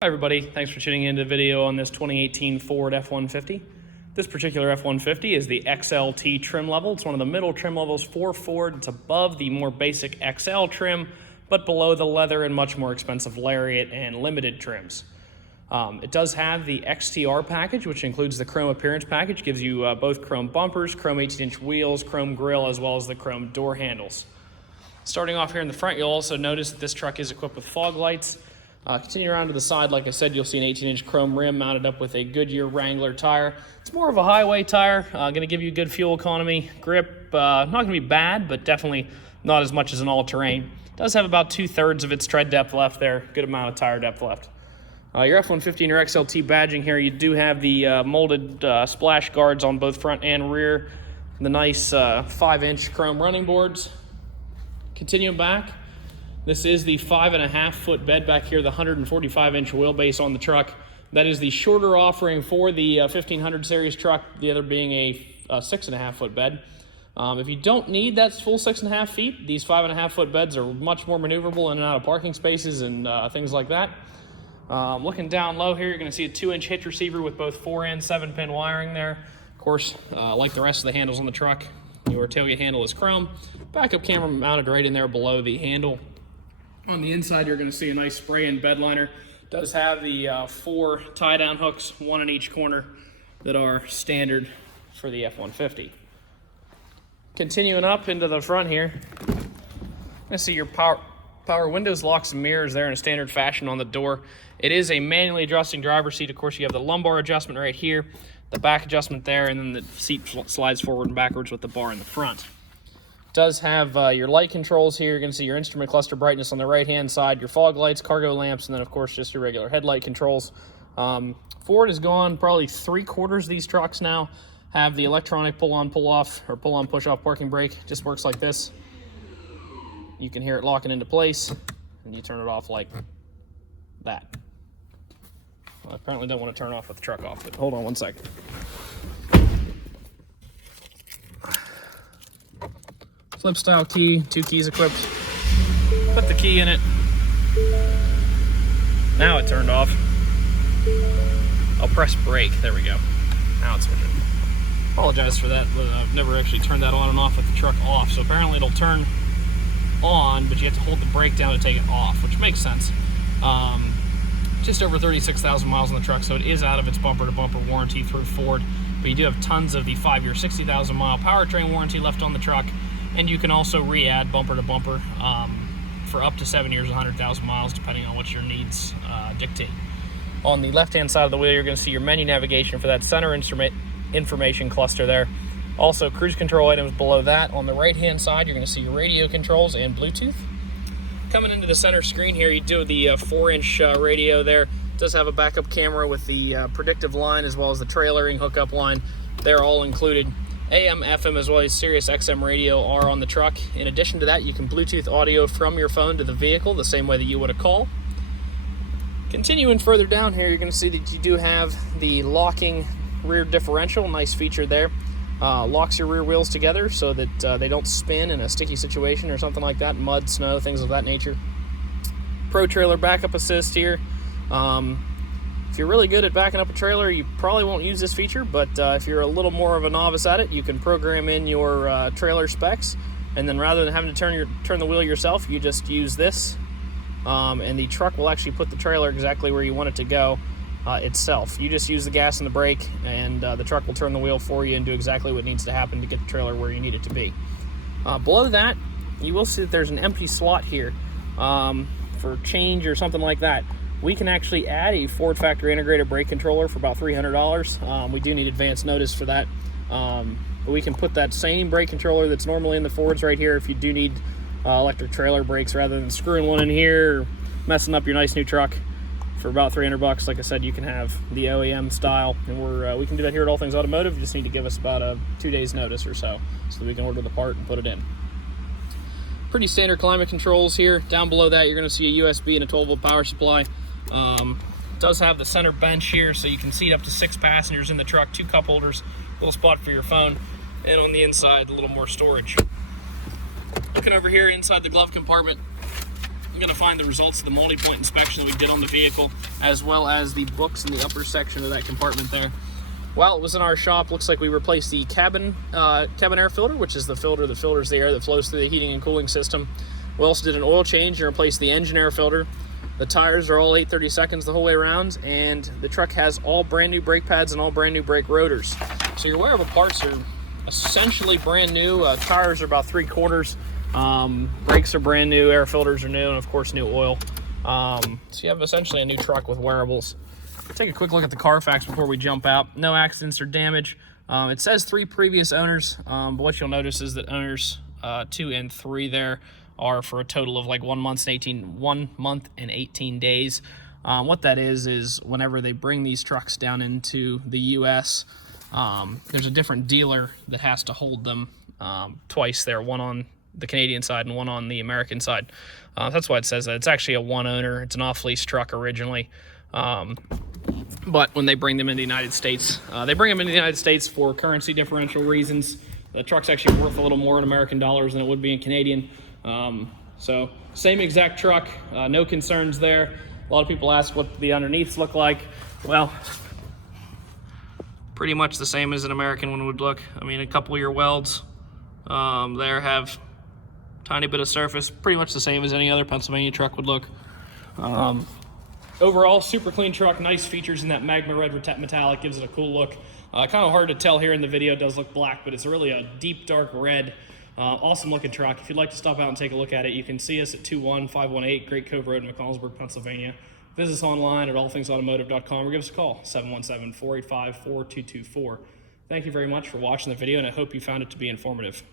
Hi everybody, thanks for tuning into the video on this 2018 Ford F-150. This particular F-150 is the XLT trim level. It's one of the middle trim levels for Ford. It's above the more basic XL trim, but below the leather and much more expensive Lariat and Limited trims. It does have the XTR package, which includes the chrome appearance package. Gives you both chrome bumpers, chrome 18-inch wheels, chrome grille, as well as the chrome door handles. Starting off here in the front, you'll also notice that this truck is equipped with fog lights. Continue around to the side, like I said, you'll see an 18-inch chrome rim mounted up with a Goodyear Wrangler tire. It's more of a highway tire, going to give you good fuel economy. Grip, not going to be bad, but definitely not as much as an all-terrain. Does have about 2/3 of its tread depth left there, good amount of tire depth left. Your F-150 and your XLT badging here, you do have the molded splash guards on both front and rear. The nice 5-inch chrome running boards. Continuing back. This is the 5.5-foot bed back here, the 145-inch wheelbase on the truck. That is the shorter offering for the 1500 series truck, the other being a 6.5-foot bed. If you don't need that full 6.5 feet, these 5.5-foot beds are much more maneuverable in and out of parking spaces and things like that. Looking down low here, you're going to see a 2-inch hitch receiver with both 4 and 7-pin wiring there. Of course, like the rest of the handles on the truck, your tailgate handle is chrome. Backup camera mounted right in there below the handle. On the inside, you're going to see a nice spray-in bed liner. It does have the 4 tie-down hooks, 1 in each corner, that are standard for the F-150. Continuing up into the front here, you're going to see your power windows, locks, and mirrors there in a standard fashion on the door. It is a manually adjusting driver's seat. Of course, you have the lumbar adjustment right here, the back adjustment there, and then the seat slides forward and backwards with the bar in the front. Does have your light controls here. You're going to see your instrument cluster brightness on the right-hand side, your fog lights, cargo lamps, and then, of course, just your regular headlight controls. Ford has gone probably 3/4 of these trucks now have the electronic pull-on, pull-off, or pull-on, push-off parking brake. It just works like this. You can hear it locking into place, and you turn it off like that. Well, I apparently don't want to turn off with the truck off, but hold on one second. Flip style key, 2 keys equipped. Put the key in it. Now it turned off. I'll press brake. There we go. Now it's switching. Apologize for that. I've never actually turned that on and off with the truck off. So apparently it'll turn on, but you have to hold the brake down to take it off, which makes sense. Just over 36,000 miles on the truck, so it is out of its bumper-to-bumper warranty through Ford. But you do have tons of the 5-year, 60,000-mile powertrain warranty left on the truck. And you can also re-add bumper-to-bumper for up to 7 years, 100,000 miles, depending on what your needs dictate. On the left-hand side of the wheel, you're going to see your menu navigation for that center information cluster there. Also, cruise control items below that. On the right-hand side, you're going to see your radio controls and Bluetooth. Coming into the center screen here, you do the 4-inch radio there. It does have a backup camera with the predictive line as well as the trailering hookup line. They're all included. AM, FM, as well as Sirius XM radio are on the truck. In addition to that, you can Bluetooth audio from your phone to the vehicle the same way that you would a call. Continuing further down here, you're going to see that you do have the locking rear differential. Nice feature there. Locks your rear wheels together so that they don't spin in a sticky situation or something like that. Mud, snow, things of that nature. Pro Trailer backup assist here. If you're really good at backing up a trailer, you probably won't use this feature, but if you're a little more of a novice at it, you can program in your trailer specs, and then rather than having to turn the wheel yourself, you just use this, and the truck will actually put the trailer exactly where you want it to go itself. You just use the gas and the brake, and the truck will turn the wheel for you and do exactly what needs to happen to get the trailer where you need it to be. Below that, you will see that there's an empty slot here for change or something like that. We can actually add a Ford factory integrated brake controller for about $300. We do need advance notice for that. But we can put that same brake controller that's normally in the Fords right here if you do need electric trailer brakes rather than screwing one in here or messing up your nice new truck. For about $300, like I said, you can have the OEM style, and we can do that here at All Things Automotive. You just need to give us about 2 days notice or so that we can order the part and put it in. Pretty standard climate controls here. Down below that, you're going to see a USB and a 12-volt power supply. Does have the center bench here, so you can seat up to 6 passengers in the truck, 2 cup holders, a little spot for your phone, and on the inside, a little more storage. Looking over here inside the glove compartment, I'm going to find the results of the multi-point inspection that we did on the vehicle, as well as the books in the upper section of that compartment there. While it was in our shop, looks like we replaced the cabin air filter, which is the filter that filters the air that flows through the heating and cooling system. We also did an oil change and replaced the engine air filter. The tires are all 8/32 the whole way around, and the truck has all brand new brake pads and all brand new brake rotors. So your wearable parts are essentially brand new. Tires are about 3/4. Brakes are brand new, air filters are new, and of course new oil. So you have essentially a new truck with wearables. Take a quick look at the Carfax before we jump out. No accidents or damage. It says 3 previous owners, but what you'll notice is that owners 2 and 3 there are for a total of like 1 month and 18 days. What that is whenever they bring these trucks down into the US, there's a different dealer that has to hold them twice there, one on the Canadian side and one on the American side. That's why it says that. It's actually a 1 owner. It's an off-lease truck originally. But when they bring them into the United States, they bring them into the United States for currency differential reasons. The truck's actually worth a little more in American dollars than it would be in Canadian. So same exact truck, no concerns there. A lot of people ask what the underneaths look like. Well, pretty much the same as an American one would look. I mean, a couple of your welds there have tiny bit of surface, pretty much the same as any other Pennsylvania truck would look. Overall, super clean truck, nice features in that magma red metallic, gives it a cool look. Kind of hard to tell here in the video, it does look black, but it's really a deep dark red. Awesome looking truck. If you'd like to stop out and take a look at it, you can see us at 21518 Great Cove Road in McConnellsburg, Pennsylvania. Visit us online at allthingsautomotive.com or give us a call, 717-485-4224. Thank you very much for watching the video, and I hope you found it to be informative.